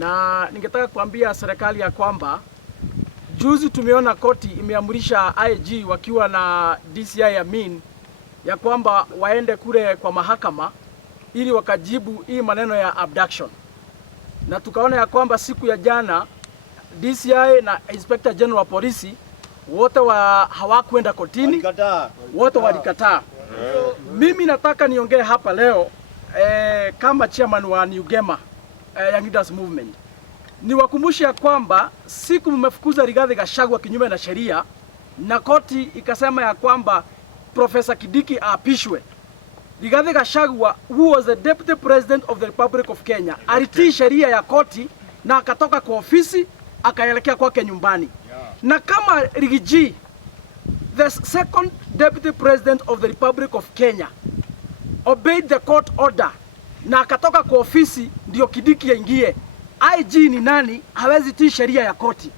na ningetaka kuambia serikali ya kwamba juzi tumeona koti imeamrisha IG wakiwa na DCI Amin ya kwamba waende kule kwa mahakama ili wakajibu hii maneno ya abduction. Na tukaona ya kwamba siku ya jana DCI na Inspector General wa polisi wote hawakwenda kotini, wote walikataa. Mimi nataka niongee hapa leo kama chairman wa Newgema Young Leaders Movement. Niwakumbushe ya kwamba siku mmefukuza Rigathi Gachagua kinyume na sheria na koti ikasema ya kwamba Professor Kindiki aapishwe. Rigathi Gachagua, who was the Deputy President of the Republic of Kenya, alitii sheria ya koti na akatoka kwa ofisi akaelekea kwake nyumbani. Na kama Rigiji, the second Deputy President of the Republic of Kenya, obeyed the court order na akatoka kwa ofisi ndio Kindiki aingie, IG ni nani hawezi tii sheria ya koti?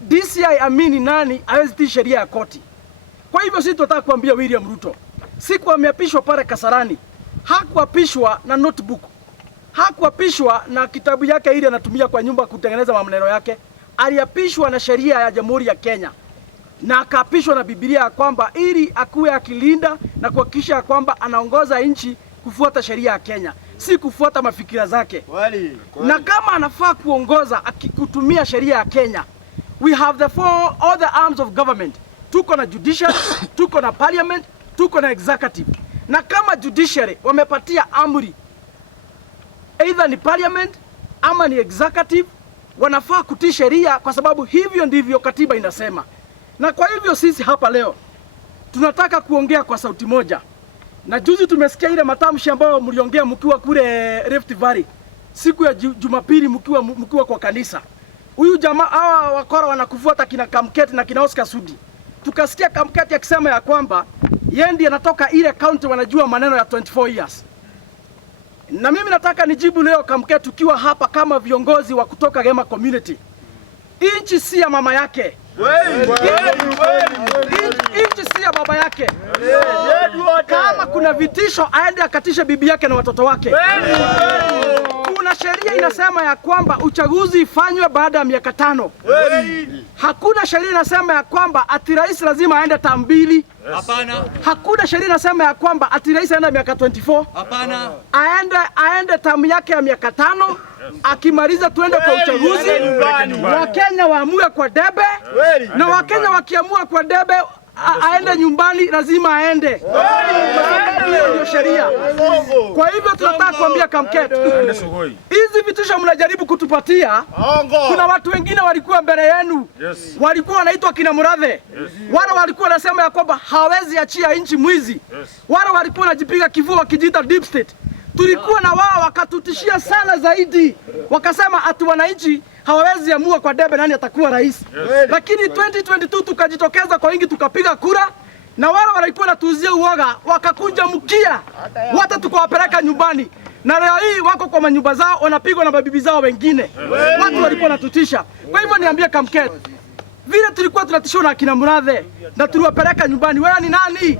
DCI Amin ni nani hawezi tii sheria ya koti? Kwa hivyo sisi tunataka kuambia William Ruto, siku ameapishwa pale Kasarani, hakuapishwa na notebook, hakuapishwa na kitabu yake ile anatumia kwa nyumba kutengeneza maneno yake. Aliapishwa na sheria ya Jamhuri ya Kenya na akaapishwa na Biblia ya kwamba ili akuwe akilinda na kuhakikisha kwamba anaongoza nchi kufuata sheria ya Kenya, si kufuata mafikira zake. Na kama anafaa kuongoza akikutumia sheria ya Kenya, we have all the arms of government. Tuko na judiciary, tuko na parliament, tuko na executive. Na kama judiciary wamepatia amri, either ni parliament ama ni executive, wanafaa kutii sheria kwa sababu hivyo ndivyo katiba inasema. Na kwa hivyo sisi hapa leo tunataka kuongea kwa sauti moja. Na juzi tumesikia ile matamshi ambayo mliongea mkiwa kule Rift Valley siku ya Jumapili mkiwa kwa kanisa. Huyu jamaa hawa wakora wanakufuata kina Kamketi na kina Oscar Sudi. Tukasikia Kamketi akisema ya kwamba yeye ndiye anatoka ile county wanajua maneno ya 24 years. Na mimi nataka nijibu leo Kamketi tukiwa hapa kama viongozi wa kutoka Gema community. Inchi si ya mama yake. Inchi si ya baba yake. Kama kuna vitisho aende akatishe bibi yake na watoto wake. Kuna sheria inasema ya kwamba uchaguzi ifanywe baada ya miaka 5. Hakuna sheria inasema ya kwamba ati rais lazima aende term 2. Hapana. Hakuna sheria inasema ya kwamba ati rais aende miaka 24. Hapana. Aende term yake ya miaka 5. Akimaliza tuende kwa uchaguzi. Wakenya waamue kwa debe. Na Wakenya wakiamua kwa debe aende nyumbani, lazima aende. Ndio sheria. Kwa hivyo tunataka kuambia Kamketi, hizi vitisho mnajaribu kutupatia, kuna watu wengine walikuwa mbele yenu, walikuwa wanaitwa kina Murathe, wale walikuwa wanasema ya kwamba hawezi achia nchi mwizi, wale walikuwa wanajipiga kifua wakijiita deep state. Tulikuwa na wao wakatutishia sana zaidi, wakasema ati wananchi hawawezi amua kwa debe nani atakuwa rais. Lakini 2022 tukajitokeza kwa wingi tukapiga kura, na wale walikuwa natuzia uoga wakakunja mkia, wote tukawapeleka nyumbani. Na leo hii wako kwa manyumba zao wanapigwa na mabibi zao wengine. Watu walikuwa natutisha. Kwa hivyo niambie Kamketi, vile tulikuwa tunatishwa na kina Murathe na tuliwapeleka nyumbani, wewe ni nani?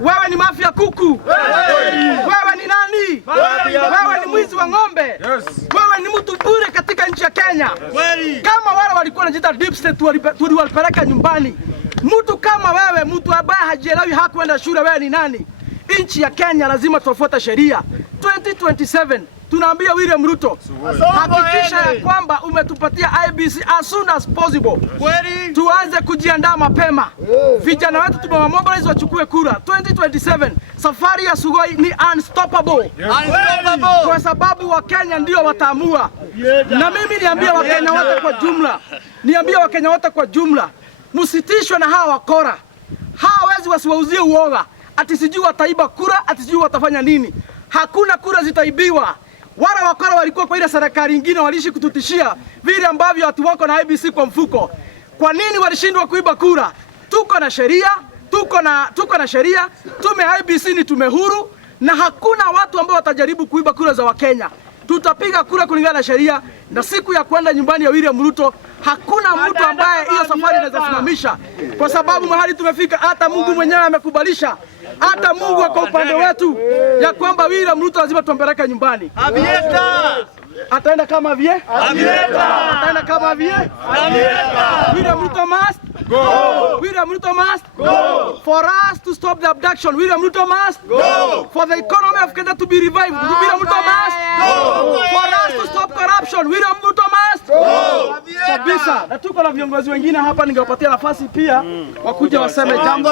Wewe ni mafia kuku. Wewe ni nani? Wewe ni mwizi wa ng'ombe. Wewe ni mtu bure katika nchi ya Kenya. Kama wale walikuwa wanajiita deep state tuliwapeleka nyumbani. Mtu kama wewe, mtu ambaye hajielewi hakuenda shule, wewe ni nani? Nchi ya Kenya lazima tufuate sheria. 2027 tunaambia William Ruto, hakikisha ya kwamba umetupatia IEBC as soon as possible. Tuanze kujiandaa mapema. Vijana wetu tumewamobilize wachukue kura. 2027 safari ya Sugoi ni unstoppable. Kwa sababu Wakenya ndio wataamua. Na mimi niambia Wakenya wote kwa jumla, msitishwe na hawa wakora. Hawawezi wasiwauzie uoga ati sijui wataiba kura, ati sijui watafanya nini. Hakuna kura zitaibiwa. Wale wakora walikuwa kwa ile serikali nyingine waliishi kututishia vile ambavyo watu wako na IEBC kwa mfuko. Kwa nini walishindwa kuiba kura? Tuko na sheria, tuko na sheria. Tume IEBC ni tume huru na hakuna watu ambao watajaribu kuiba kura za Wakenya. Tutapiga kura kulingana na sheria, na siku ya kwenda nyumbani ya William Ruto hakuna mtu ambaye hiyo safari anaweza simamisha, kwa sababu mahali tumefika hata Mungu mwenyewe amekubalisha. Hata Mungu ako upande wetu ya kwamba William Ruto lazima tumpeleke nyumbani. Ataenda kama vie? Ataenda kama vie? William Ruto must go. William Ruto must go. For us to stop the abduction, William Ruto must go. For the economy of Kenya to be revived, William Ruto must go. For us to stop corruption, William Ruto must go. Kabisa. Na tuko na viongozi wengine hapa, ningewapatia nafasi pia wakuja waseme jambo.